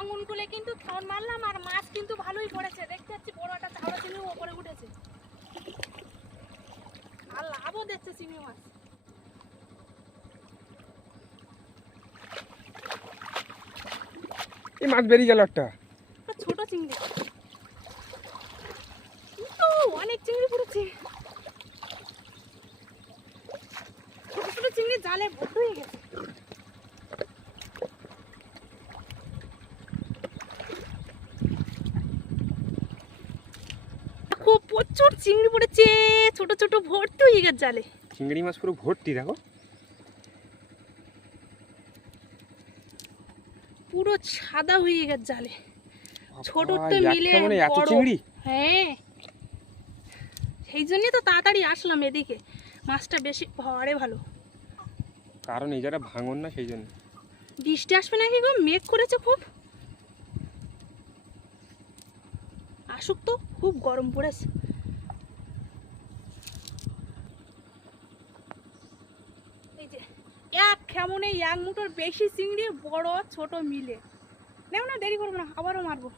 ভাঙন খুলে কিন্তু ফোন মারলাম আর মাছ কিন্তু ভালোই পড়েছে। দেখতে পাচ্ছি বড় একটা চাওড়া চিংড়ি উপরে উঠেছে আর লাভও দিচ্ছে চিংড়ি মাছ। এই মাছ বেরিয়ে গেল একটা ছোট চিংড়ি, কিন্তু অনেক চিংড়ি পড়েছে। ছোট ছোট চিংড়ি জালে ভর্তি হয়ে গেছে। খুব প্রচুর চিংড়ি পড়েছে, ছোট ছোট ভর্তি হয়ে গেছে জালে। চিংড়ি মাছ পুরো ভর্তি, দেখো পুরো সাদা হয়ে গেছে জালে। ছোটতে মিলে এত বড়। চিংড়ি। হ্যাঁ, সেই জন্যই তো তাড়াতাড়ি আসলাম এদিকে, মাছটা বেশি ভারে ভালো। কারণ এই জায়গাটা ভাঙন না, সেই জন্য। বৃষ্টি আসবে নাকি গো, মেঘ করেছে খুব। আসুক তো, খুব গরম পড়েছে। এই যে এক কেমন এক মুঠোর বেশি চিংড়ি, বড় ছোট মিলে। নেও না, দেরি করবো না, আবারও মারবো।